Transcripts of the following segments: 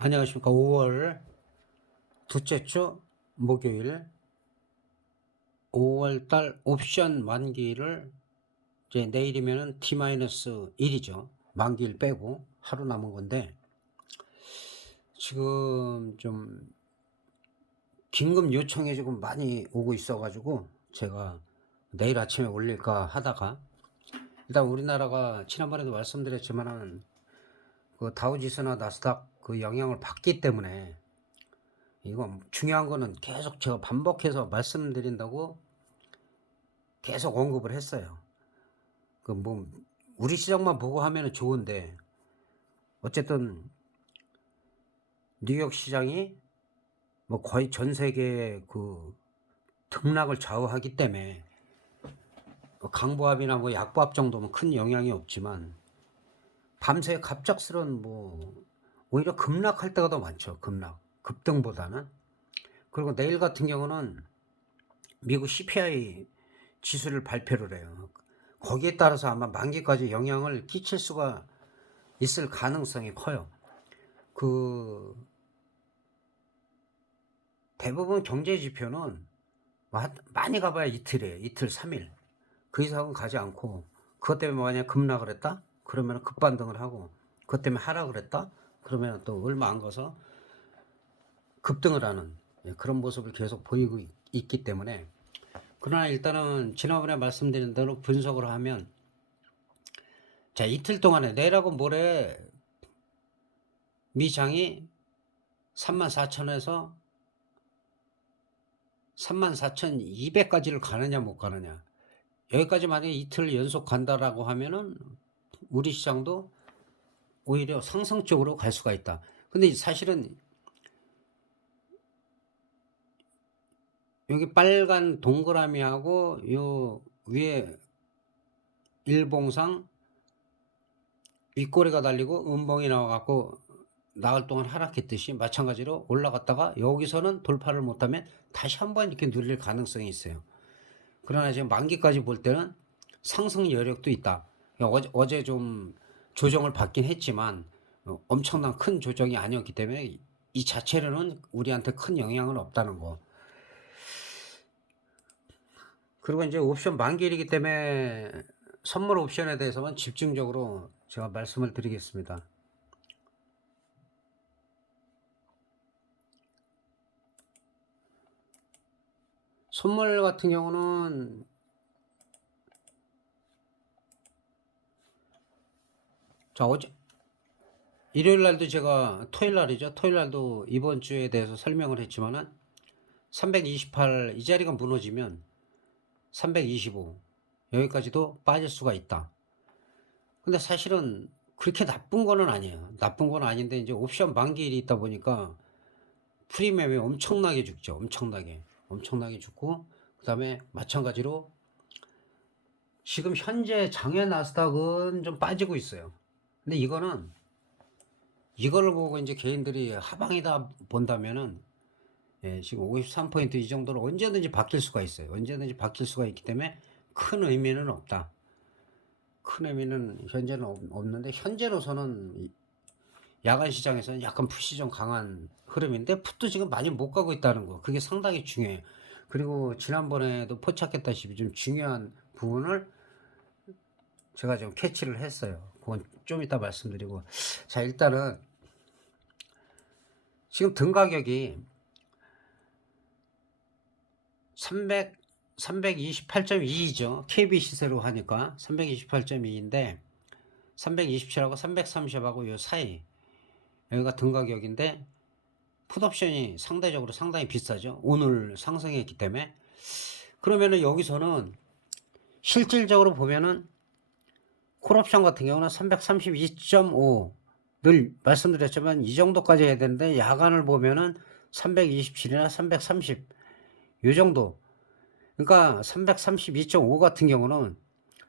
안녕하십니까. 5월 둘째 주 목요일 5월 달 옵션 만기를 이제 내일이면은 T-1이죠. 만기일 빼고 하루 남은 건데 지금 좀 긴급 요청이 조금 많이 오고 있어 가지고 제가 내일 아침에 올릴까 하다가 일단 우리나라가 지난번에도 말씀드렸지만은 그 다우지수나 나스닥 그 영향을 받기 때문에 이거 중요한 거는 계속 제가 반복해서 말씀드린다고 계속 언급을 했어요. 그 뭐 우리 시장만 보고 하면은 좋은데 어쨌든 뉴욕 시장이 뭐 거의 전 세계의 그 등락을 좌우하기 때문에 강보합이나 뭐 약보합 정도면 큰 영향이 없지만 밤새 갑작스런 뭐 오히려 급락할 때가 더 많죠. 급등보다는. 그리고 내일 같은 경우는 미국 CPI 지수를 발표를 해요. 거기에 따라서 아마 만기까지 영향을 끼칠 수가 있을 가능성이 커요. 그 대부분 경제 지표는 많이 가봐야 이틀이에요. 이틀, 3일. 그 이상은 가지 않고 그것 때문에 만약 급락을 했다? 그러면 급반등을 하고 그것 때문에 하락을 했다? 그러면 또 얼마 안 가서 급등을 하는 그런 모습을 계속 보이고 있기 때문에 그러나 일단은 지난번에 말씀드린 대로 분석을 하면 자 이틀 동안에 내일하고 모레 미장이 34,000에서 34,200까지를 가느냐 못 가느냐 여기까지 만약에 이틀 연속 간다라고 하면은 우리 시장도 오히려 상승 쪽으로 갈 수가 있다. 근데 사실은 여기 빨간 동그라미하고 요 위에 일봉상 윗꼬리가 달리고 음봉이 나와갖고 나흘 동안 하락했듯이 마찬가지로 올라갔다가 여기서는 돌파를 못하면 다시 한번 이렇게 누릴 가능성이 있어요. 그러나 지금 만기까지 볼 때는 상승 여력도 있다. 어제 좀 조정을 받긴 했지만 엄청난 큰 조정이 아니었기 때문에 이 자체로는 우리한테 큰 영향은 없다는 거. 그리고 이제 옵션 만기이기 때문에 선물 옵션에 대해서만 집중적으로 제가 말씀을 드리겠습니다. 선물 같은 경우는 자 어제 일요일 날도 제가 토요일 날이죠. 토요일 날도 이번 주에 대해서 설명을 했지만은 328 이 자리가 무너지면 325 여기까지도 빠질 수가 있다. 근데 사실은 그렇게 나쁜 거는 아니에요. 나쁜 건 아닌데 이제 옵션 만기일이 있다 보니까 프리미엄이 엄청나게 죽죠. 엄청나게 죽고 그다음에 마찬가지로 지금 현재 장외 나스닥은 좀 빠지고 있어요. 근데 이거를 보고 이제 개인들이 하방이다 본다면은 지금 53포인트 이 정도로 언제든지 바뀔 수가 있어요. 언제든지 바뀔 수가 있기 때문에 큰 의미는 없다. 큰 의미는 현재는 없는데 현재로서는 야간 시장에서는 약간 풋이 좀 강한 흐름인데 풋도 지금 많이 못 가고 있다는 거 그게 상당히 중요해요. 그리고 지난번에도 포착했다시피 좀 중요한 부분을 제가 좀 캐치를 했어요. 그건 좀 이따 말씀드리고 자 일단은 지금 등 가격이 328.2죠. KB 시세로 하니까 328.2인데 327하고 330하고 요 사이 여기가 등 가격인데 풋옵션이 상대적으로 상당히 비싸죠. 오늘 상승했기 때문에 그러면은 여기서는 실질적으로 보면은 콜옵션 같은 경우는 332.5 늘 말씀드렸지만 이 정도까지 해야 되는데 야간을 보면은 327이나 330 요 정도 그러니까 332.5 같은 경우는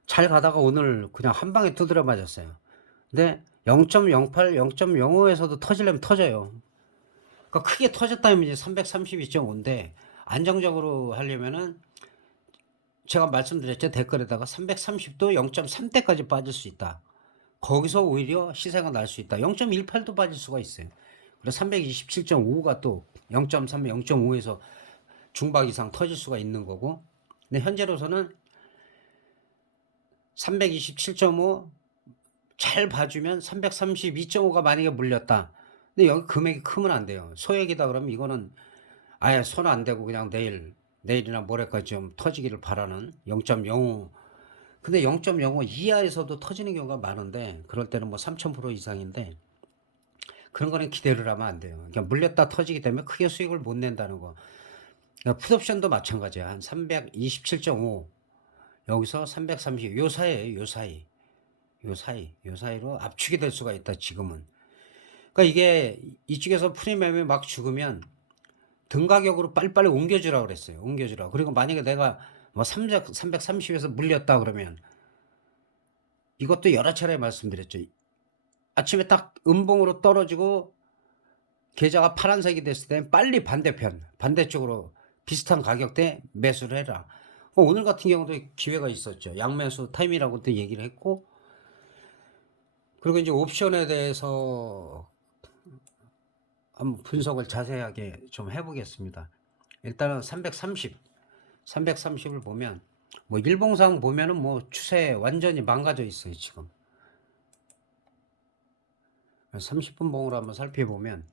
잘 가다가 오늘 그냥 한 방에 두드려 맞았어요. 근데 0.08, 0.05에서도 터지려면 터져요. 그러니까 크게 터졌다면 이제 332.5인데 안정적으로 하려면은 제가 말씀드렸죠. 댓글에다가 330도 0.3대까지 빠질 수 있다. 거기서 오히려 시세가 날 수 있다. 0.18도 빠질 수가 있어요. 그래서 327.5가 또 0.3, 0.5에서 중박 이상 터질 수가 있는 거고, 근데 현재로서는 327.5 잘 봐주면 332.5가 만약에 물렸다. 근데 여기 금액이 크면 안 돼요. 소액이다 그러면 이거는 아예 손 안 대고 그냥 내일이나 모레까지 좀 터지기를 바라는 0.05. 근데 0.05 이하에서도 터지는 경우가 많은데, 그럴 때는 뭐 3000% 이상인데, 그런 거는 기대를 하면 안 돼요. 그러니까 물렸다 터지기 때문에 크게 수익을 못 낸다는 거. 그러니까 풋옵션도 마찬가지야. 한 327.5 여기서 330 요 사이에요. 요 사이로 압축이 될 수가 있다 지금은. 그러니까 이게 이쪽에서 프리미엄이 막 죽으면 등 가격으로 빨리빨리 옮겨주라 그랬어요. 옮겨주라. 그리고 만약에 내가 뭐 330에서 물렸다 그러면, 이것도 여러 차례 말씀드렸죠. 아침에 딱 음봉으로 떨어지고 계좌가 파란색이 됐을 때 빨리 반대쪽으로 비슷한 가격대 매수를 해라. 오늘 같은 경우도 기회가 있었죠. 양매수 타임이라고도 얘기를 했고, 그리고 이제 옵션에 대해서 한번 분석을 자세하게 좀 해보겠습니다. 일단은 330을 보면, 뭐 일봉상 보면은 뭐 추세 완전히 망가져 있어요 지금. 30분 봉으로 한번 살펴보면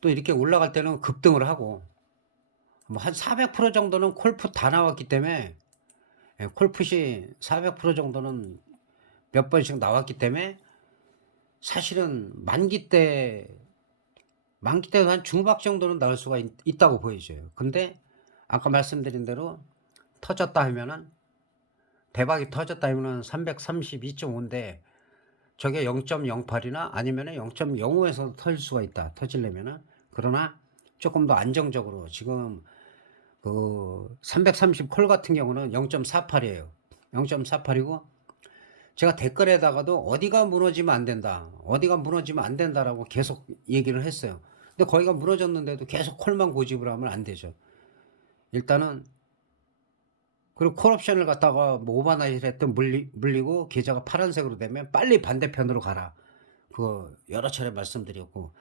또 이렇게 올라갈 때는 급등을 하고, 뭐 한 400% 정도는 콜풋 다 나왔기 때문에, 콜풋이 400% 정도는 몇 번씩 나왔기 때문에 사실은 만기 때도 한 중박 정도는 나올 수가 있다고 보여져요. 근데 아까 말씀드린 대로 터졌다 하면은, 대박이 터졌다 하면은 332.5인데 저게 0.08이나 아니면은 0.05에서 터질 수가 있다. 터지려면은. 그러나 조금 더 안정적으로 지금 그 330 콜 같은 경우는 0.48이에요. 0.48이고, 제가 댓글에다가도 어디가 무너지면 안 된다. 어디가 무너지면 안 된다라고 계속 얘기를 했어요. 근데 거기가 무너졌는데도 계속 콜만 고집을 하면 안 되죠. 일단은, 그리고 콜옵션을 갖다가 뭐 오버나잇 했던 물리고 계좌가 파란색으로 되면 빨리 반대편으로 가라. 그거 여러 차례 말씀드렸고,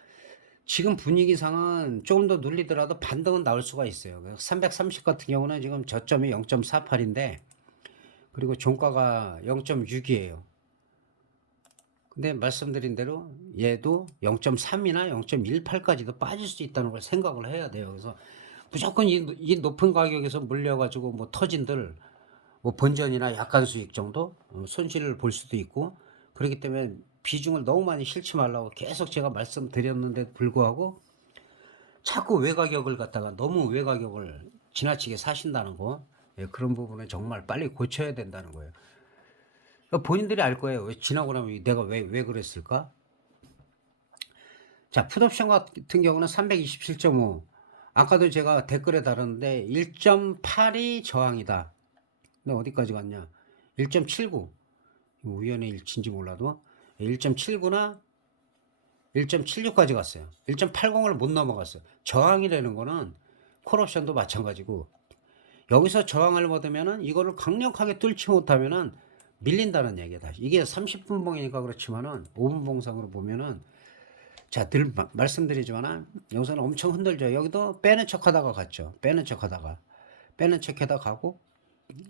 지금 분위기상은 조금 더 눌리더라도 반등은 나올 수가 있어요. 330 같은 경우는 지금 저점이 0.48인데, 그리고 종가가 0.6이에요. 근데 말씀드린 대로 얘도 0.3이나 0.18까지도 빠질 수 있다는 걸 생각을 해야 돼요. 그래서 무조건 이 높은 가격에서 물려가지고 뭐 터진들 뭐 본전이나 약간 수익 정도 손실을 볼 수도 있고, 그렇기 때문에 비중을 너무 많이 실지 말라고 계속 제가 말씀드렸는데 불구하고 자꾸 외가격을 갖다가 너무 외가격을 지나치게 사신다는 거, 그런 부분은 정말 빨리 고쳐야 된다는 거예요. 본인들이 알 거예요. 왜 지나고 나면 내가 왜 그랬을까? 자, 풋옵션 같은 경우는 327.5. 아까도 제가 댓글에 달았는데 1.8이 저항이다. 근데 어디까지 갔냐? 1.79. 우연의 일치인지 몰라도 1.79나 1.76까지 갔어요. 1.80을 못 넘어갔어요. 저항이라는 거는 콜옵션도 마찬가지고, 여기서 저항을 받으면은 이거를 강력하게 뚫지 못하면은 밀린다는 얘기야. 다시 이게 30분 봉이니까 그렇지만은 5분 봉상으로 보면은, 자, 늘 말씀드리지만은 여기서는 엄청 흔들죠. 여기도 빼는 척하다가 갔죠. 빼는 척하다가 가고,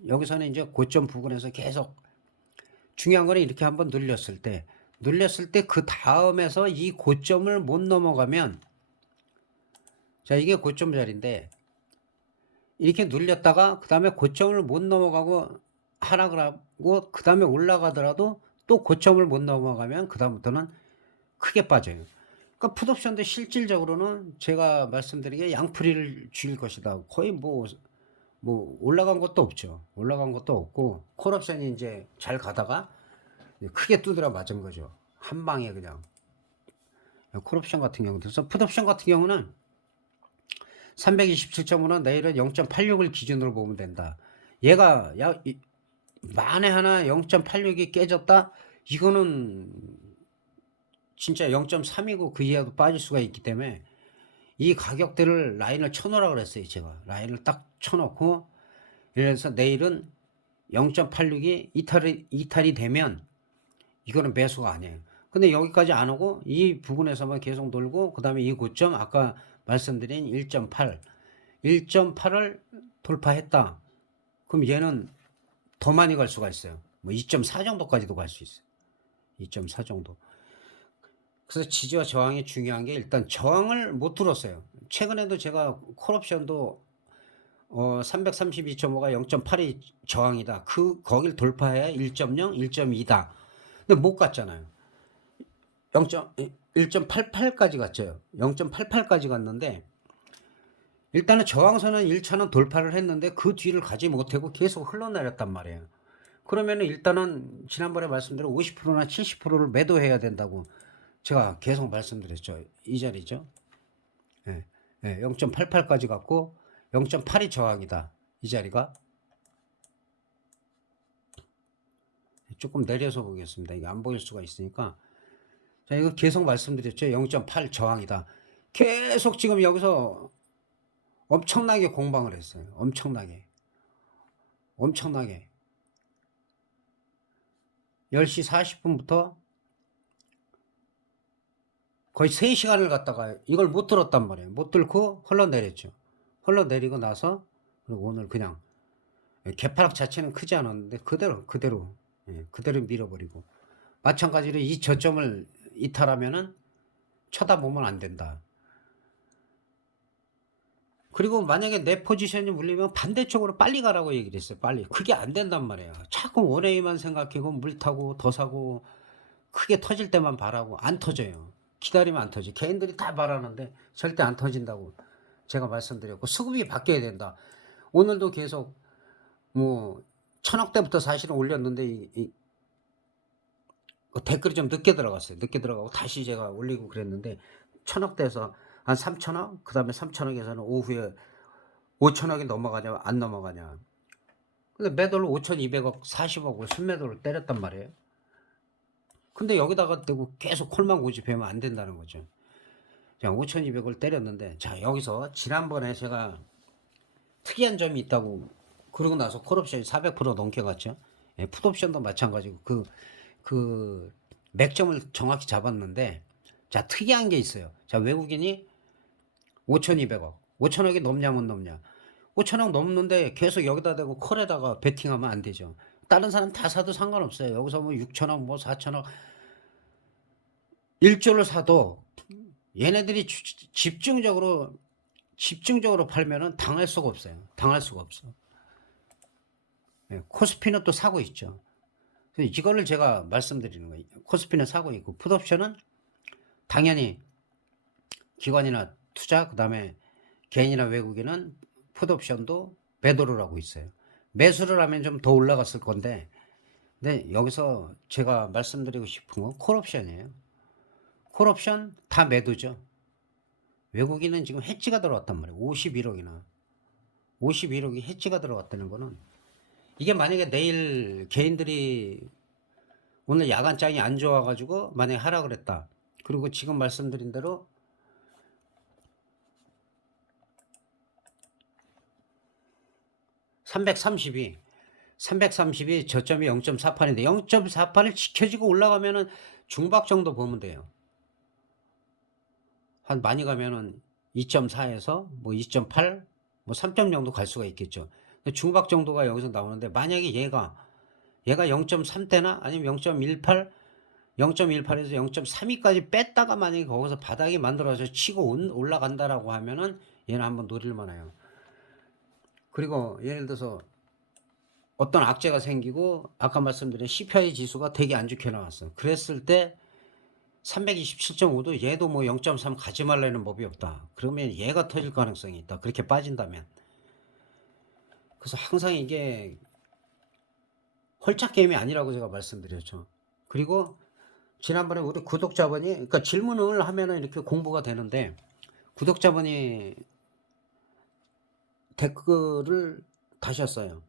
여기서는 이제 고점 부근에서 계속, 중요한 거는 이렇게 한번 눌렸을 때 그 다음에서 이 고점을 못 넘어가면, 자, 이게 고점 자리인데 이렇게 눌렸다가 그 다음에 고점을 못 넘어가고 하락을 하고 그 다음에 올라가더라도 또 고점을 못 넘어가면 그 다음부터는 크게 빠져요. 그러니까 풋옵션도 실질적으로는 제가 말씀드린 게 양풀이를 줄 것이다. 거의 뭐 올라간 것도 없죠. 올라간 것도 없고, 콜옵션이 이제 잘 가다가 크게 두드려 맞은 거죠. 한 방에 그냥. 콜옵션 같은 경우도. 그래서 풋옵션 같은 경우는 327.5는 내일은 0.86을 기준으로 보면 된다. 얘가 만에 하나 0.86이 깨졌다? 이거는 진짜 0.3이고 그 이하도 빠질 수가 있기 때문에 이 가격대를 라인을 쳐놓으라 그랬어요. 제가 라인을 딱 쳐놓고, 그래서 내일은 0.86이 이탈이 되면 이거는 매수가 아니에요. 근데 여기까지 안 오고 이 부분에서만 계속 놀고 그다음에 이 고점 아까 말씀드린 1.8, 1.8을 돌파했다. 그럼 얘는 더 많이 갈 수가 있어요. 뭐 2.4 정도까지도 갈 수 있어요. 2.4 정도. 그래서 지지와 저항이 중요한 게 일단 저항을 못 뚫었어요. 최근에도 제가 콜옵션도 332.5가 0.8이 저항이다. 거길 돌파해야 1.0, 1.2다. 근데 못 갔잖아요. 1.88까지 갔죠. 0.88까지 갔는데 일단은 저항선은 1차는 돌파를 했는데 그 뒤를 가지 못하고 계속 흘러내렸단 말이에요. 그러면은 일단은 지난번에 말씀드린 50%나 70%를 매도해야 된다고 제가 계속 말씀드렸죠. 이 자리죠. 예, 0.88까지 갔고 0.8이 저항이다. 이 자리가 조금 내려서 보겠습니다. 이게 안 보일 수가 있으니까. 자, 이거 계속 말씀드렸죠. 0.8 저항이다. 계속 지금 여기서 엄청나게 공방을 했어요. 엄청나게 10시 40분부터 거의 3시간을 갖다가 이걸 못 들었단 말이에요. 못 들고 흘러내렸죠. 흘러내리고 나서 그리고 오늘 그냥 개파락 자체는 크지 않았는데 그대로 밀어버리고 마찬가지로 이 저점을 이탈하면은 쳐다보면 안 된다. 그리고 만약에 내 포지션이 물리면 반대쪽으로 빨리 가라고 얘기를 했어요. 빨리. 그게 안 된단 말이에요. 자꾸 원웨이만 생각하고 물 타고 더 사고 크게 터질 때만 바라고 안 터져요. 기다리면 안 터지. 개인들이 다 바라는데 절대 안 터진다고 제가 말씀드렸고 수급이 바뀌어야 된다. 오늘도 계속 뭐 1000억대부터 사실은 올렸는데 댓글이 좀 늦게 들어갔어요. 늦게 들어가고 다시 제가 올리고 그랬는데 1000억대에서 한 3000억 그 다음에 3000억에서는 오후에 5000억이 넘어가냐 안 넘어가냐. 근데 매도를 5200억 40억을 순매도를 때렸단 말이에요. 근데 여기다가 대고 계속 콜만 고집하면 안 된다는 거죠. 자, 5200을 때렸는데 자 여기서 지난번에 제가 특이한 점이 있다고 그러고 나서 콜옵션이 400% 넘게 갔죠. 예, 풋옵션도 마찬가지고 그 맥점을 정확히 잡았는데 자 특이한 게 있어요. 자 외국인이 5200억 5000억이 넘냐 못 넘냐 5000억 넘는데 계속 여기다 대고 콜에다가 베팅하면 안 되죠. 다른 사람 다 사도 상관없어요. 여기서 뭐 6000억 뭐 4000억 1조를 사도 얘네들이 집중적으로 팔면은 당할 수가 없어요. 당할 수가 없어. 예, 코스피는 또 사고 있죠. 이거를 제가 말씀드리는 거예요. 코스피는 사고 있고 풋옵션은 당연히 기관이나 투자 그다음에 개인이나 외국인은 풋옵션도 매도를 하고 있어요. 매수를 하면 좀 더 올라갔을 건데 근데 여기서 제가 말씀드리고 싶은 건 콜옵션이에요. 콜옵션 다 매도죠. 외국인은 지금 해지가 들어왔단 말이에요. 51억이 해지가 들어왔다는 거는 이게 만약에 내일 개인들이 오늘 야간장이 안 좋아가지고 만약에 하라 그랬다. 그리고 지금 말씀드린 대로 330이 저점이 0.48인데 0.48을 지켜지고 올라가면은 중박 정도 보면 돼요. 한 많이 가면은 2.4에서 뭐 2.8, 뭐 3점 정도 갈 수가 있겠죠. 중박 정도가 여기서 나오는데 만약에 얘가 0.3대나 아니면 0.18, 0.18에서 0.32까지 뺐다가 만약에 거기서 바닥이 만들어져 치고 올라간다라고 하면은 얘는 한번 노릴만해요. 그리고 예를 들어서 어떤 악재가 생기고 아까 말씀드린 CPI 지수가 되게 안 좋게 나왔어. 그랬을 때 327.5도 얘도 뭐 0.3 가지 말라는 법이 없다. 그러면 얘가 터질 가능성이 있다. 그렇게 빠진다면. 그래서 항상 이게 홀짝 게임이 아니라고 제가 말씀드렸죠. 그리고 지난번에 우리 구독자분이 그러니까 질문을 하면은 이렇게 공부가 되는데 구독자분이 댓글을 다셨어요.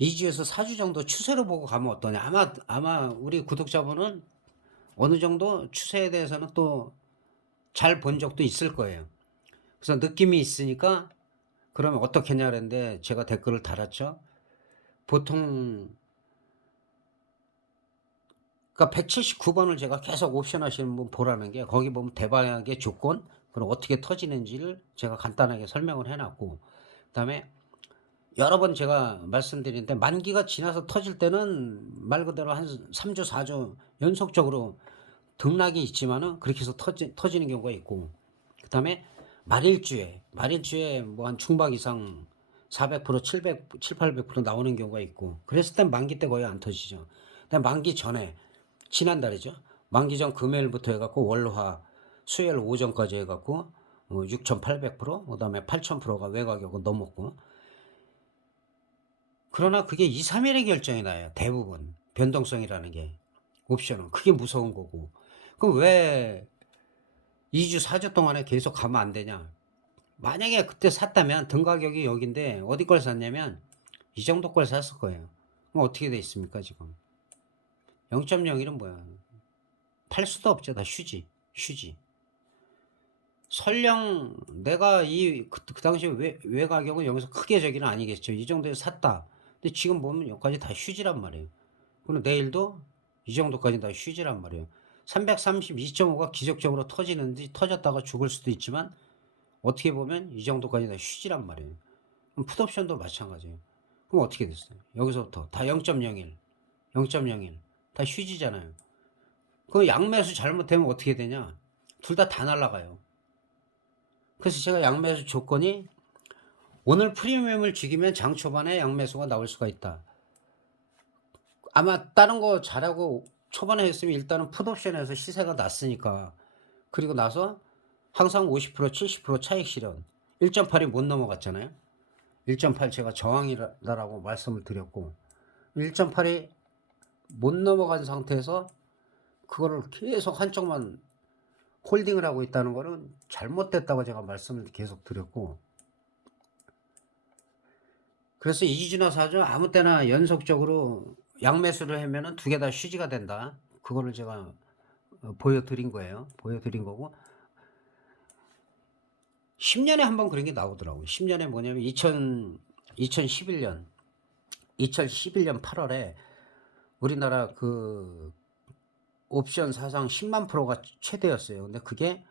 2주에서 4주 정도 추세로 보고 가면 어떠냐. 아마 우리 구독자분은 어느 정도 추세에 대해서는 또 잘 본 적도 있을 거예요. 그래서 느낌이 있으니까 그러면 어떻게 했냐 그랬는데 제가 댓글을 달았죠. 보통 그러니까 179번을 제가 계속 옵션 하시는 분 보라는 게 거기 보면 대박의 조건 그럼 어떻게 터지는지를 제가 간단하게 설명을 해 놨고 그다음에 여러 번 제가 말씀드리는데 만기가 지나서 터질 때는 말 그대로 한 3주 4주 연속적으로 등락이 있지만은 그렇게 해서 터지는 경우가 있고 그다음에 말일주에 뭐 한 중박 이상 400% 700 7-800% 나오는 경우가 있고 그랬을 땐 만기 때 거의 안 터지죠. 그다음에 만기 전에 지난달이죠. 만기 전 금요일부터 해 갖고 월화 수요일 오전까지 해 갖고 6,800% 그다음에 8,000%가 외가격은 넘었고 그러나 그게 2-3 일의 결정이 나요. 대부분 변동성이라는 게 옵션은 그게 무서운 거고. 그럼 왜 2주 4주 동안에 계속 가면 안 되냐? 만약에 그때 샀다면 등 가격이 여긴데 어디 걸 샀냐면 이 정도 걸 샀을 거예요. 그럼 어떻게 돼 있습니까 지금? 0.01은 뭐야? 팔 수도 없죠. 다 휴지. 설령 내가 그 당시에 왜 가격은 여기서 크게 저기는 아니겠죠. 이 정도에 샀다. 근데 지금 보면 여기까지 다 휴지란 말이에요. 그리고 내일도 이 정도까지 다 휴지란 말이에요. 332.5가 기적적으로 터지는지 터졌다가 죽을 수도 있지만 어떻게 보면 이 정도까지 다 휴지란 말이에요. 그럼 풋옵션도 마찬가지예요. 그럼 어떻게 됐어요? 여기서부터 다 0.01, 0.01, 다 휴지잖아요. 그 양매수 잘못되면 어떻게 되냐? 둘 다 날아가요. 그래서 제가 양매수 조건이 오늘 프리미엄을 죽이면 장 초반에 양매수가 나올 수가 있다. 아마 다른 거 잘하고 초반에 했으면 일단은 풋옵션에서 시세가 났으니까 그리고 나서 항상 50% 70% 차익 실현 1.8이 못 넘어갔잖아요. 1.8 제가 저항이라고 말씀을 드렸고 1.8이 못 넘어간 상태에서 그거를 계속 한쪽만 홀딩을 하고 있다는 거는 잘못됐다고 제가 말씀을 계속 드렸고 그래서 2주나 4주 아무 때나 연속적으로 양매수를 하면은 두 개 다 휴지가 된다. 그거를 제가 보여드린 거예요. 보여드린 거고 10년에 한 번 그런 게 나오더라고요. 10년에 뭐냐면 2011년 8월에 우리나라 그 옵션 사상 10만 프로가 최대였어요. 근데 그게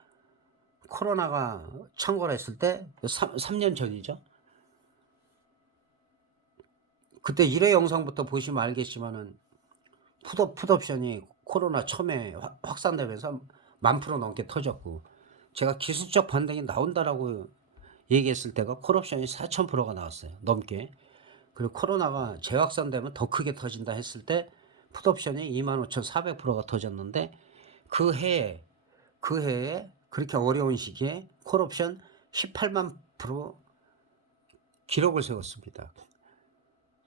코로나가 창궐했을 때 3년 전이죠. 그때 1회 영상부터 보시면 알겠지만은 풋옵션이 코로나 처음에 확산되면서 10,000% 넘게 터졌고 제가 기술적 반등이 나온다라고 얘기했을 때가 콜옵션이 4,000%가 나왔어요. 넘게. 그리고 코로나가 재확산되면 더 크게 터진다 했을 때 풋옵션이 25,400%가 터졌는데 그 해에 그렇게 어려운 시기에 콜옵션 18만 프로 기록을 세웠습니다.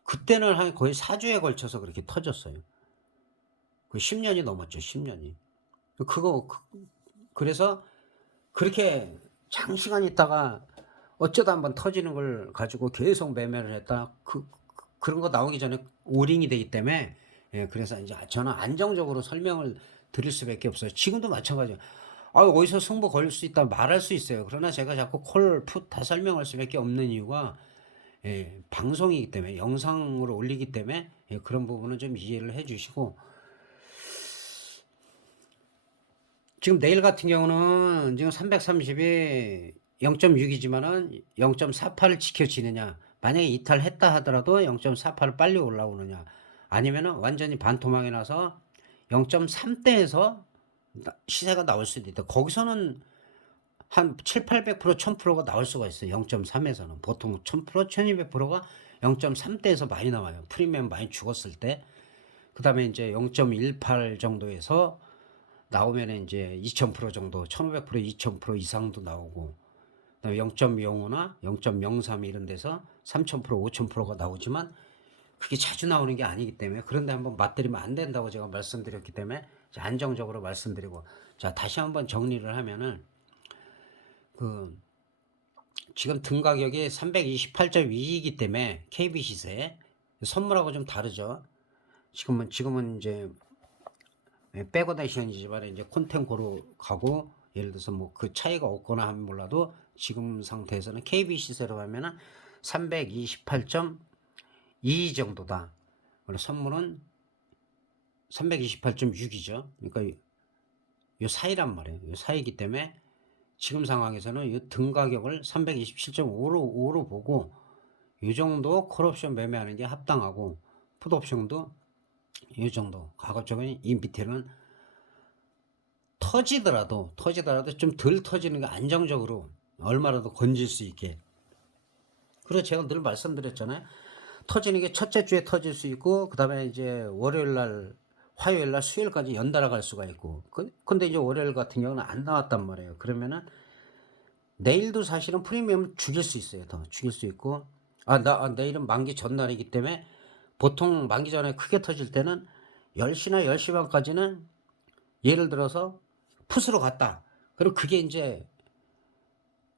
그때는 한 거의 4주에 걸쳐서 그렇게 터졌어요. 그 10년이 넘었죠. 10년이. 그래서 그렇게 장시간 있다가 어쩌다 한번 터지는 걸 가지고 계속 매매를 했다. 그런 거 나오기 전에 오링이 되기 때문에 그래서 이제 저는 안정적으로 설명을 드릴 수밖에 없어요. 지금도 마찬가지예요. 어디서 승부 걸릴 수 있다 말할 수 있어요. 그러나 제가 자꾸 콜, 풋 다 설명할 수밖에 없는 이유가 방송이기 때문에 영상으로 올리기 때문에 그런 부분은 좀 이해를 해주시고 지금 내일 같은 경우는 지금 330이 0.6이지만은 0.48을 지켜지느냐 만약에 이탈했다 하더라도 0.48을 빨리 올라오느냐 아니면은 완전히 반토막이 나서 0.3대에서 시세가 나올 수도 있다. 거기서는 한 7,800% 1,000%가 나올 수가 있어요. 0.3에서는 보통 1,000% 1,200%가 0.3대에서 많이 나와요. 프리미엄 많이 죽었을 때. 그 다음에 이제 0.18 정도에서 나오면 이제 2,000% 정도, 1,500%, 2,000% 이상도 나오고, 그다음에 0.05나 0.03 이런 데서 3,000%, 5,000%가 나오지만 그게 자주 나오는 게 아니기 때문에 그런데 한번 맞들이면 안 된다고 제가 말씀드렸기 때문에 안정적으로 말씀드리고 자 다시 한번 정리를 하면은 그 지금 등 가격이 328.2이기 때문에 KB 시세 선물하고 좀 다르죠. 지금은 이제 백어데이션이지만 이제 콘텐고로 가고 예를 들어서 뭐 그 차이가 없거나 하면 몰라도 지금 상태에서는 KB 시세로 하면은 328.2 정도다. 그리고 선물은 328.6이죠. 그러니까 요 사이란 말이에요. 요 사이기 때문에 지금 상황에서는 이 등 가격을 327.5로 보고 요 정도 콜옵션 매매하는 게 합당하고 풋옵션도 이 정도 가급적이면 이 밑에는 터지더라도 좀 덜 터지는 게 안정적으로 얼마라도 건질 수 있게. 그리고 제가 늘 말씀드렸잖아요. 터지는 게 첫째 주에 터질 수 있고 그다음에 이제 월요일 날 화요일 날 수요일까지 연달아 갈 수가 있고 근데 이제 월요일 같은 경우는 안 나왔단 말이에요. 그러면은 내일도 사실은 프리미엄 죽일 수 있어요. 더 죽일 수 있고 내일은 만기 전날이기 때문에 보통 만기 전에 크게 터질 때는 10시나 10시 반까지는 예를 들어서 풋으로 갔다. 그리고 그게 이제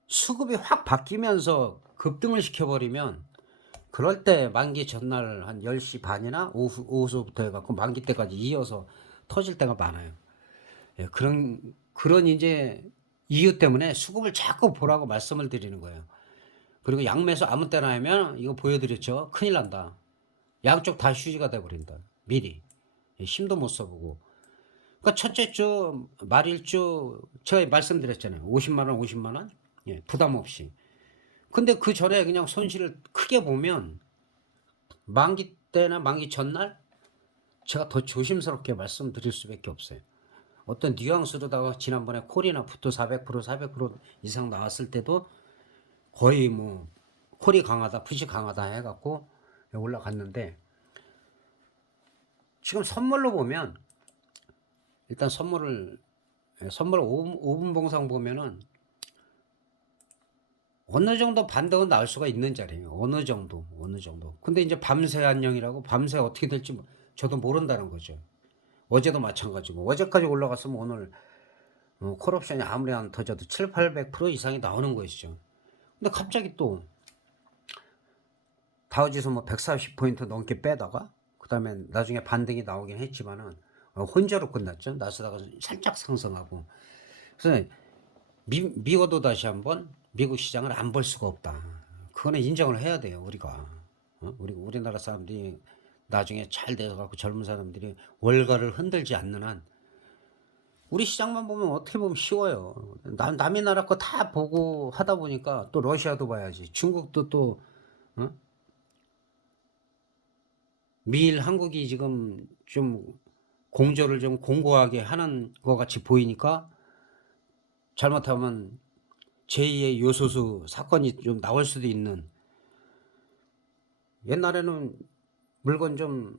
수급이 확 바뀌면서 급등을 시켜버리면 그럴 때 만기 전날 한 10시 반이나 오후부터 해갖고 만기 때까지 이어서 터질 때가 많아요. 예, 그런 이제 이유 때문에 수급을 자꾸 보라고 말씀을 드리는 거예요. 그리고 양매수 아무 때나 하면 이거 보여드렸죠. 큰일 난다. 양쪽 다 휴지가 돼버린다. 미리. 예, 힘도 못 써보고. 그러니까 첫째 주, 말일주 제가 말씀드렸잖아요. 50만 원, 50만 원. 예, 부담 없이. 근데 그 전에 그냥 손실을 크게 보면 만기 때나 만기 전날 제가 더 조심스럽게 말씀드릴 수밖에 없어요. 어떤 뉘앙스로다가 지난번에 콜이나 푸트 400% 400% 이상 나왔을 때도 거의 뭐 콜이 강하다 풋이 강하다 해갖고 올라갔는데 지금 선물로 보면 일단 선물 5분 봉상 보면은 어느 정도 반등은 나올 수가 있는 자리예요. 어느 정도. 근데 이제 밤새 안녕이라고 밤새 어떻게 될지 저도 모른다는 거죠. 어제도 마찬가지고 어제까지 올라갔으면 오늘 콜옵션이 아무리 안 터져도 7, 800% 이상이 나오는 것이죠. 근데 갑자기 또 다우지수 뭐 140포인트 넘게 빼다가 그 다음에 나중에 반등이 나오긴 했지만은 혼자로 끝났죠. 나스닥은 살짝 상승하고. 그래서 미워도 다시 한번 미국 시장을 안 볼 수가 없다. 그거는 인정을 해야 돼요. 우리가. 우리나라 사람들이 나중에 잘 돼서 갖고 젊은 사람들이 월가를 흔들지 않는 한 우리 시장만 보면 어떻게 보면 쉬워요. 남의 나라 거 다 보고 하다 보니까 또 러시아도 봐야지. 중국도 또 어? 미일 한국이 지금 좀 공조를 좀 공고하게 하는 것 같이 보이니까 잘못하면 제2의 요소수 사건이 좀 나올 수도 있는. 옛날에는 물건 좀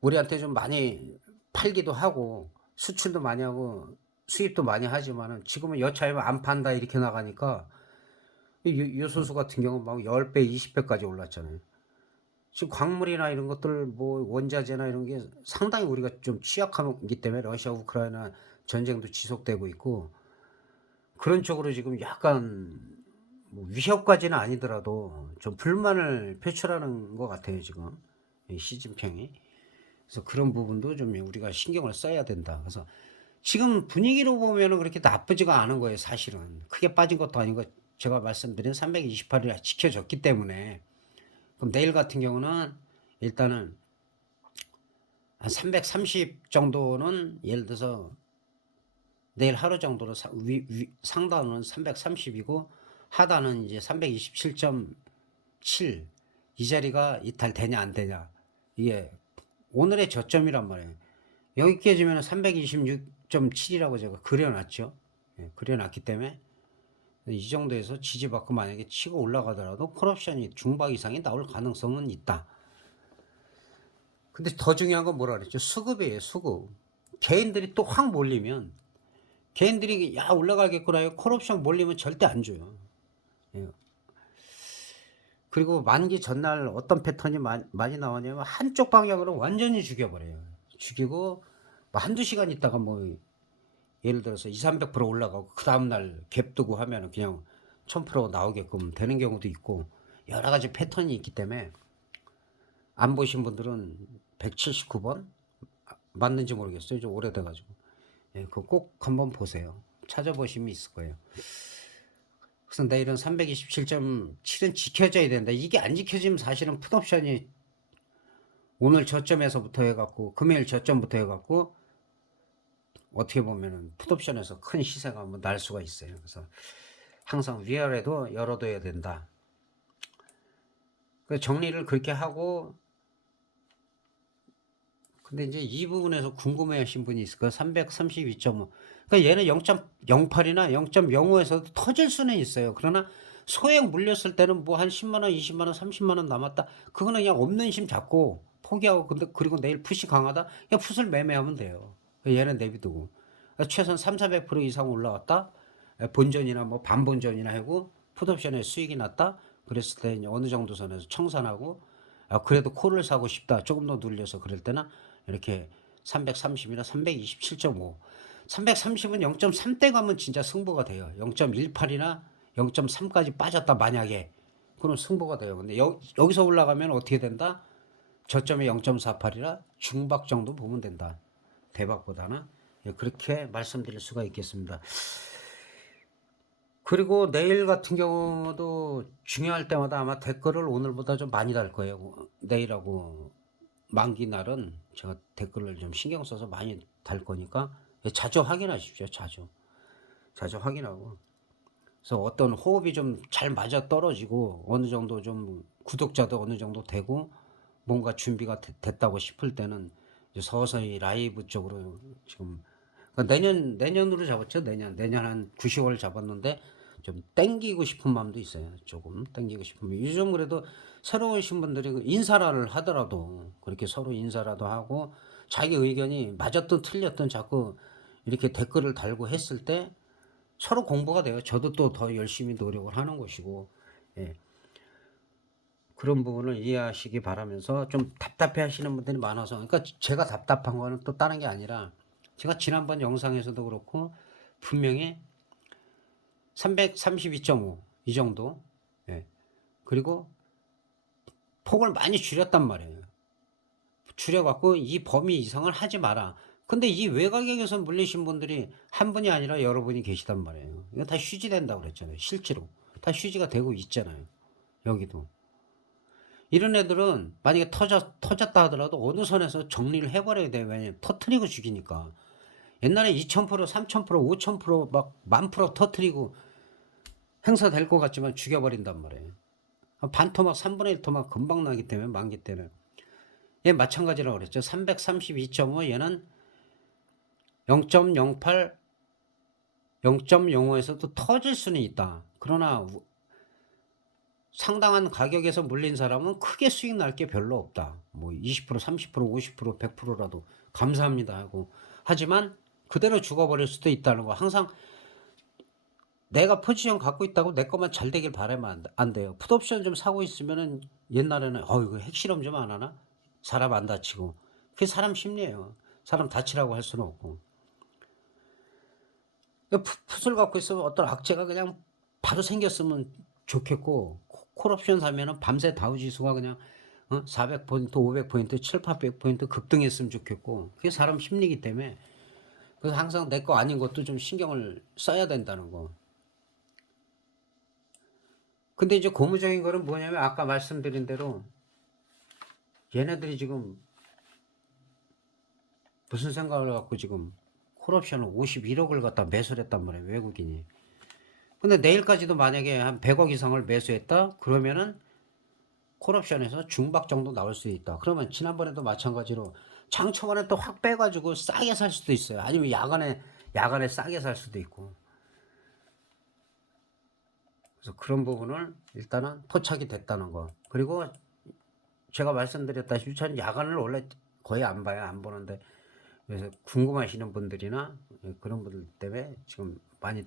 우리한테 좀 많이 팔기도 하고 수출도 많이 하고 수입도 많이 하지만은 지금은 여차하면 안 판다 이렇게 나가니까 요소수 같은 경우 막 10배, 20배까지 올랐잖아요. 지금 광물이나 이런 것들 뭐 원자재나 이런 게 상당히 우리가 좀 취약하기 때문에 러시아 우크라이나 전쟁도 지속되고 있고 그런 쪽으로 지금 약간 뭐 위협까지는 아니더라도 좀 불만을 표출하는 것 같아요 지금 시진핑이. 그래서 그런 부분도 좀 우리가 신경을 써야 된다. 그래서 지금 분위기로 보면은 그렇게 나쁘지가 않은 거예요 사실은. 크게 빠진 것도 아니고 제가 말씀드린 328이 지켜졌기 때문에. 그럼 내일 같은 경우는 일단은 한 330 정도는 예를 들어서 내일 하루 정도로 상단은 330이고 하단은 이제 327.7 이 자리가 이탈되냐 안 되냐 이게 오늘의 저점이란 말이에요. 여기 깨지면 326.7이라고 제가 그려놨죠. 예, 그려놨기 때문에 이 정도에서 지지받고 만약에 치고 올라가더라도 콜옵션이 중박 이상이 나올 가능성은 있다. 근데 더 중요한 건 뭐라 그랬죠? 수급이에요, 수급. 개인들이 또 확 몰리면 개인들이 야 올라가겠구나 콜옵션 몰리면 절대 안 줘요. 예. 그리고 만기 전날 어떤 패턴이 많이 나오냐면 한쪽 방향으로 완전히 죽여버려요. 죽이고 뭐 한두 시간 있다가 뭐 예를 들어서 2, 300% 올라가고 그 다음날 갭 두고 하면 그냥 1000% 나오게끔 되는 경우도 있고 여러 가지 패턴이 있기 때문에 안 보신 분들은 179번 맞는지 모르겠어요. 좀 오래돼가지고. 예, 그거 꼭 한번 보세요. 찾아보시면 있을 거예요. 그래서 내일은 327.7은 지켜져야 된다. 이게 안 지켜지면 사실은 풋옵션이 오늘 저점에서부터 해갖고 금요일 저점부터 해갖고 어떻게 보면은 풋옵션에서 큰 시세가 뭐 날 수가 있어요. 그래서 항상 위아래도 열어둬야 된다. 그 정리를 그렇게 하고, 근데 이제 이 부분에서 궁금해 하신 분이 있을 거예요. 332.5. 그러니까 얘는 0.08이나 0.05에서도 터질 수는 있어요. 그러나 소액 물렸을 때는 뭐 한 10만원, 20만원, 30만원 남았다. 그거는 그냥 없는 힘 잡고 포기하고, 근데 그리고 내일 풋이 강하다. 그냥 풋을 매매하면 돼요. 얘는 내비두고. 최소한 3, 400% 이상 올라왔다. 본전이나 뭐 반본전이나 하고 풋옵션에 수익이 났다. 그랬을 때 어느 정도 선에서 청산하고, 그래도 콜을 사고 싶다. 조금 더 눌려서 그럴 때는 이렇게 330이나 327.5. 330은 0.3대 가면 진짜 승부가 돼요. 0.18이나 0.3까지 빠졌다 만약에 그런 승부가 돼요. 근데 여기서 올라가면 어떻게 된다? 저점이 0.48이라 중박 정도 보면 된다. 대박보다는. 그렇게 말씀드릴 수가 있겠습니다. 그리고 내일 같은 경우도 중요할 때마다 아마 댓글을 오늘보다 좀 많이 달 거예요. 내일하고 만기 날은 제가 댓글을 좀 신경 써서 많이 달 거니까 자주 확인하십시오. 자주 확인하고. 그래서 어떤 호흡이 좀 잘 맞아 떨어지고 어느 정도 좀 구독자도 어느 정도 되고 뭔가 준비가 됐다고 싶을 때는 이제 서서히 라이브 쪽으로 지금, 그러니까 내년으로 잡았죠. 내년 한 9, 10월 잡았는데 좀 땡기고 싶은 마음도 있어요. 조금 땡기고 싶은 마음. 요즘 그래도 새로 오신 분들이 인사를 하더라도 그렇게 서로 인사라도 하고 자기 의견이 맞았든 틀렸든 자꾸 이렇게 댓글을 달고 했을 때 서로 공부가 돼요. 저도 또 더 열심히 노력을 하는 것이고, 예. 그런 부분을 이해하시기 바라면서, 좀 답답해 하시는 분들이 많아서, 그러니까 제가 답답한 거는 또 다른 게 아니라 제가 지난번 영상에서도 그렇고 분명히 332.5 이 정도, 예. 그리고 폭을 많이 줄였단 말이에요. 줄여갖고 이 범위 이상을 하지 마라. 근데 이 외곽에서 물리신 분들이 한 분이 아니라 여러분이 계시단 말이에요. 이거 다 휴지된다고 그랬잖아요. 실제로 다 휴지가 되고 있잖아요. 여기도 이런 애들은 만약에 터졌다 하더라도 어느 선에서 정리를 해버려야 돼요. 왜냐면 터트리고 죽이니까. 옛날에 2000%, 3000%, 5000%, 막 10,000% 터트리고 행사될 것 같지만 죽여버린단 말이에요. 반토막 3분의 1 토막 금방 나기 때문에, 만기 때는. 얘 마찬가지라고 그랬죠. 332.5, 얘는 0.08, 0.05에서도 터질 수는 있다. 그러나 상당한 가격에서 물린 사람은 크게 수익 날 게 별로 없다. 뭐 20%, 30%, 50%, 100%라도 감사합니다 하고. 하지만 그대로 죽어버릴 수도 있다는 거. 항상 내가 포지션 갖고 있다고 내 것만 잘 되길 바라면 안 돼요. 풋옵션 좀 사고 있으면은 옛날에는 이거 핵실험 좀 안 하나? 사람 안 다치고. 그게 사람 심리예요. 사람 다치라고 할 수는 없고. 풋을 갖고 있으면 어떤 악재가 그냥 바로 생겼으면 좋겠고, 콜옵션 사면은 밤새 다우지수가 그냥 400포인트, 500포인트, 700포인트 급등했으면 좋겠고, 그게 사람 심리이기 때문에. 그래서 항상 내 거 아닌 것도 좀 신경을 써야 된다는 거. 근데 이제 고무적인 거는 뭐냐면 아까 말씀드린 대로 얘네들이 지금 무슨 생각을 갖고 지금 콜옵션을 51억을 갖다 매수를 했단 말이에요, 외국인이. 근데 내일까지도 만약에 한 100억 이상을 매수했다 그러면은 콜옵션에서 중박 정도 나올 수 있다. 그러면 지난번에도 마찬가지로 장 초반에 또 확 빼가지고 싸게 살 수도 있어요. 아니면 야간에 싸게 살 수도 있고. 그래서 그런 부분을 일단은 토착이 됐다는 거. 그리고 제가 말씀드렸다시피 저는 야간을 원래 거의 안 봐요. 안 보는데, 그래서 궁금하시는 분들이나 그런 분들 때문에 지금 많이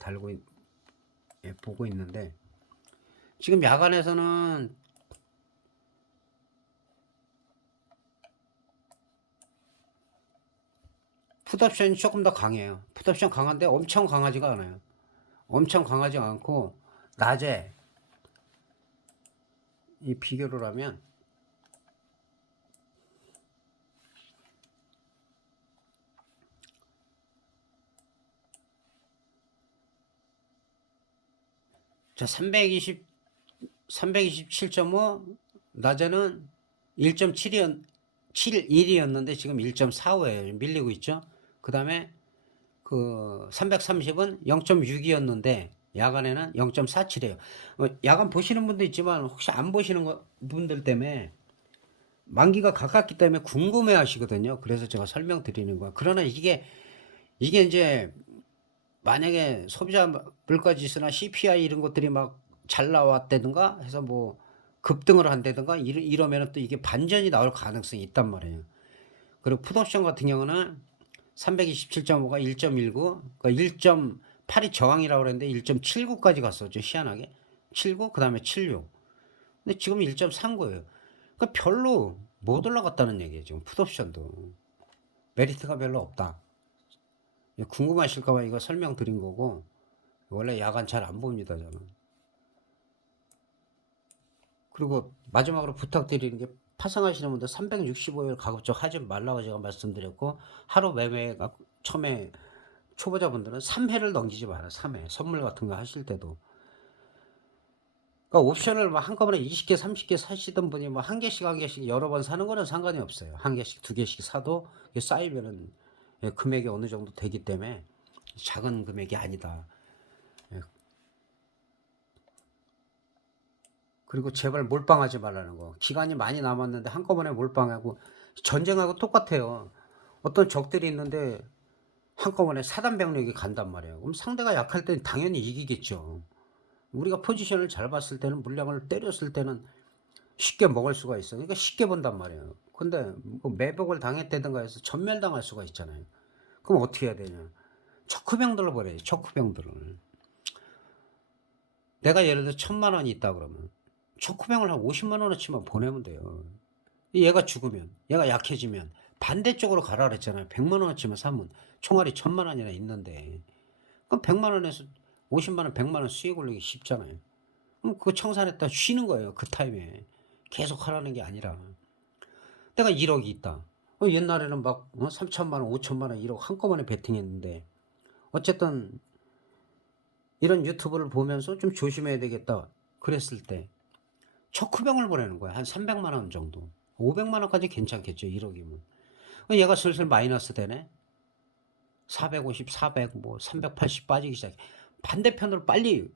보고 있는데, 지금 야간에서는 풋옵션이 조금 더 강해요. 풋옵션 강한데 엄청 강하지가 않아요. 엄청 강하지 않고 낮에 이 비교를 하면, 자, 327.5, 낮에는 1.7이 1.71이었는데 지금 1.45예요. 밀리고 있죠. 그 다음에 그 330은 0.6이었는데 야간에는 0.47이에요. 야간 보시는 분도 있지만 혹시 안 보시는 분들 때문에 만기가 가깝기 때문에 궁금해 하시거든요. 그래서 제가 설명드리는 거야. 그러나 이게 이제 만약에 소비자 물가지수나 CPI 이런 것들이 막 잘 나왔다든가 해서 뭐 급등을 한다든가 이러면은 또 이게 반전이 나올 가능성이 있단 말이에요. 그리고 풋옵션 같은 경우는 327.5가 1.19, 그러니까 1.8이 저항이라고 그랬는데 1.79까지 갔었죠. 희한하게. 79, 그 다음에 76. 근데 지금 1.39예요. 그러니까 별로 못 올라갔다는 얘기예요. 지금 풋옵션도. 메리트가 별로 없다. 궁금하실까봐 이거 설명드린 거고, 원래 야간 잘 안 봅니다, 저는. 그리고 마지막으로 부탁드리는 게 파생하시는 분들 365일 가급적 하지 말라고 제가 말씀드렸고, 하루 매매가 처음에 초보자분들은 3회를 넘기지 마라. 3회. 선물 같은 거 하실 때도. 그러니까 옵션을 막 한꺼번에 20개, 30개 사시던 분이 뭐 한 개씩 한 개씩 여러 번 사는 거는 상관이 없어요. 한 개씩, 두 개씩 사도 쌓이면은 금액이 어느 정도 되기 때문에 작은 금액이 아니다. 그리고 제발 몰빵하지 말라는 거. 기간이 많이 남았는데 한꺼번에 몰빵하고 전쟁하고 똑같아요. 어떤 적들이 있는데 한꺼번에 사단병력이 간단 말이에요. 그럼 상대가 약할 땐 당연히 이기겠죠. 우리가 포지션을 잘 봤을 때는 물량을 때렸을 때는 쉽게 먹을 수가 있어. 그러니까 쉽게 본단 말이에요. 근데 뭐 매복을 당했다든가 해서 전멸당할 수가 있잖아요. 그럼 어떻게 해야 되냐? 척후병들을 버려야지. 척후병들을. 내가 예를 들어 1,000만 원이 있다 그러면 척후병을 한 50만 원어치만 보내면 돼요. 얘가 죽으면, 얘가 약해지면 반대쪽으로 가라 그랬잖아요. 100만 원어치만 사면 총알이 1,000만 원이나 있는데 그럼 100만 원에서 50만 원, 100만 원 수익 올리기 쉽잖아요. 그럼 그거 청산했다 쉬는 거예요. 그 타임에. 계속 하라는 게 아니라. 내가 1억이 있다. 옛날에는 막 3천만 원, 5천만 원, 1억 한꺼번에 베팅했는데 어쨌든 이런 유튜브를 보면서 좀 조심해야 되겠다. 그랬을 때 척후병을 보내는 거야. 한 300만 원 정도. 500만 원까지 괜찮겠죠. 1억이면. 얘가 슬슬 마이너스 되네. 450, 400, 뭐 380 빠지기 시작해. 반대편으로 빨리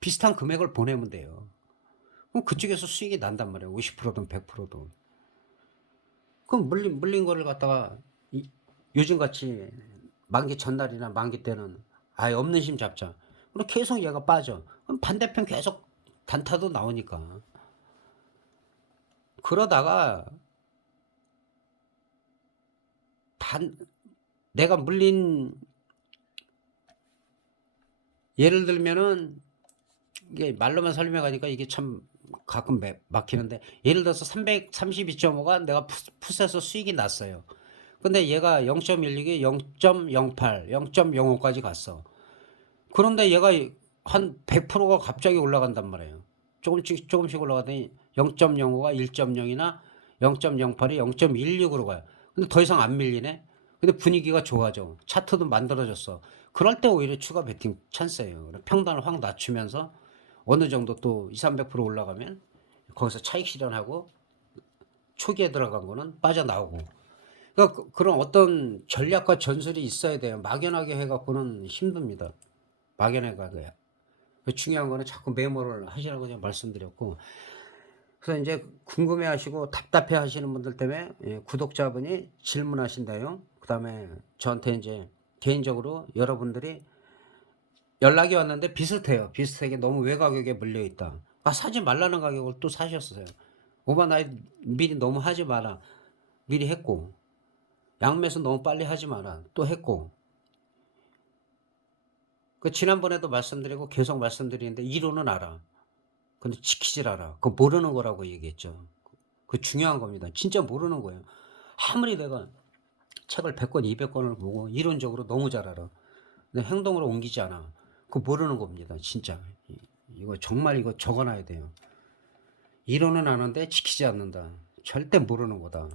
비슷한 금액을 보내면 돼요. 그럼 그쪽에서 수익이 난단 말이에요. 50%든 100%든. 그럼 물린 거를 갖다가 요즘같이 만기 전날이나 만기 때는 아예 없는 힘 잡자. 그럼 계속 얘가 빠져. 그럼 반대편 계속 단타도 나오니까. 그러다가 내가 물린 예를 들면은 이게 말로만 설명하니까 이게 참 가끔 막히는데 예를 들어서 332.5가 내가 풋에서 수익이 났어요. 근데 얘가 0.16이 0.08, 0.05까지 갔어. 그런데 얘가 한 100%가 갑자기 올라간단 말이에요. 조금씩 올라가더니 0.05가 1.0이나 0.08이 0.16으로 가요. 근데 더 이상 안 밀리네? 근데 분위기가 좋아져. 차트도 만들어졌어. 그럴 때 오히려 추가 베팅 찬스예요. 평단을 확 낮추면서 어느 정도 또 2, 300% 올라가면 거기서 차익 실현하고 초기에 들어간 거는 빠져나오고. 그러니까 그런 어떤 전략과 전술이 있어야 돼요. 막연하게 해갖고는 힘듭니다. 막연하게 가야. 중요한 거는 자꾸 메모를 하시라고 제가 말씀드렸고. 그래서 이제 궁금해 하시고 답답해 하시는 분들 때문에 구독자분이 질문하신대요. 그 다음에 저한테 이제 개인적으로 여러분들이 연락이 왔는데 비슷해요. 비슷하게 너무 외가격에 물려있다. 아, 사지 말라는 가격을 또 사셨어요. 오버나잇 미리 너무 하지 마라. 미리 했고. 양매수 너무 빨리 하지 마라. 또 했고. 그 지난번에도 말씀드리고 계속 말씀드리는데 이론은 알아. 근데 지키질 않아. 그거 모르는 거라고 얘기했죠. 그 중요한 겁니다. 진짜 모르는 거예요. 아무리 내가 책을 100권, 200권을 보고 이론적으로 너무 잘 알아. 근데 행동으로 옮기지 않아. 그거 모르는 겁니다. 진짜. 이거 정말 이거 적어놔야 돼요. 이론은 아는데 지키지 않는다. 절대 모르는 거다.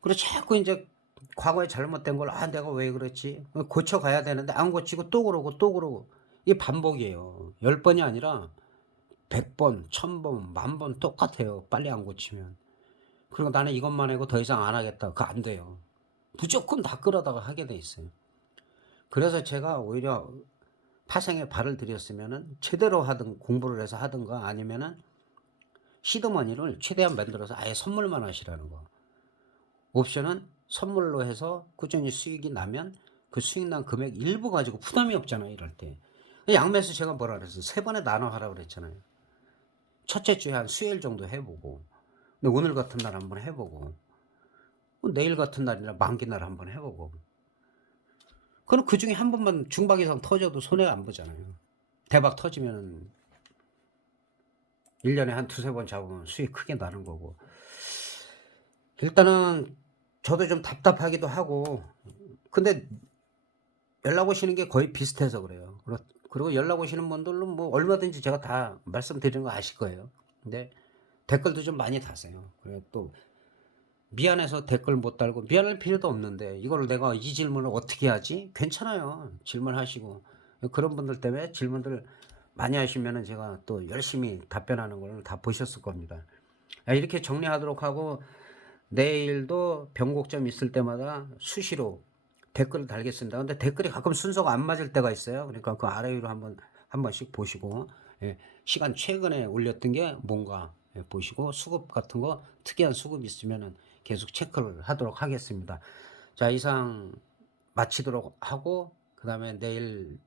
그리고 자꾸 이제 과거에 잘못된 걸 내가 왜 그랬지? 고쳐가야 되는데 안 고치고 또 그러고 또 그러고. 이게 반복이에요. 10번이 아니라 100번, 1000번, 10,000번 똑같아요. 빨리 안 고치면. 그리고 나는 이것만 하고 더 이상 안 하겠다. 그거 안 돼요. 무조건 다 끌어다가 하게 돼 있어요. 그래서 제가 오히려 파생에 발을 들였으면은 제대로 하든 공부를 해서 하든가 아니면은 시드머니를 최대한 만들어서 아예 선물만 하시라는 거. 옵션은 선물로 해서 꾸준히 수익이 나면 그 수익 난 금액 일부 가지고 부담이 없잖아요, 이럴 때. 양매수 제가 뭐라 그랬어요? 3번에 나눠 하라고 그랬잖아요. 첫째 주에 한 수요일 정도 해보고, 근데 오늘 같은 날 한번 해보고, 내일 같은 날이나 만기 날 한번 해보고. 그럼 그 중에 한 번만 중박 이상 터져도 손해가 안 보잖아요. 대박 터지면 1년에 한 두세 번 잡으면 수익 크게 나는 거고. 일단은 저도 좀 답답하기도 하고, 근데 연락 오시는 게 거의 비슷해서 그래요. 그리고 연락 오시는 분들은 뭐 얼마든지 제가 다 말씀드리는 거 아실 거예요. 근데 댓글도 좀 많이 다세요. 그래 또 미안해서 댓글 못 달고 미안할 필요도 없는데 이걸 내가 이 질문을 어떻게 하지? 괜찮아요. 질문하시고 그런 분들 때문에 질문들 많이 하시면은 제가 또 열심히 답변하는 걸 다 보셨을 겁니다. 이렇게 정리하도록 하고 내일도 변곡점 있을 때마다 수시로 댓글을 달겠습니다. 근데 댓글이 가끔 순서가 안 맞을 때가 있어요. 그러니까 그 아래 위로 한 번씩 보시고 시간 최근에 올렸던 게 뭔가 보시고 수급 같은 거 특이한 수급 있으면은 계속 체크를 하도록 하겠습니다. 자, 이상 마치도록 하고 그 다음에 내일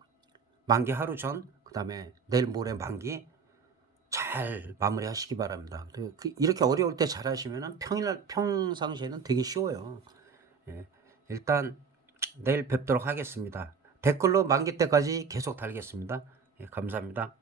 만기 하루 전, 그 다음에 내일 모레 만기 잘 마무리하시기 바랍니다. 이렇게 어려울 때 잘 하시면은 평상시에는 되게 쉬워요. 일단 내일 뵙도록 하겠습니다. 댓글로 만기 때까지 계속 달겠습니다. 감사합니다.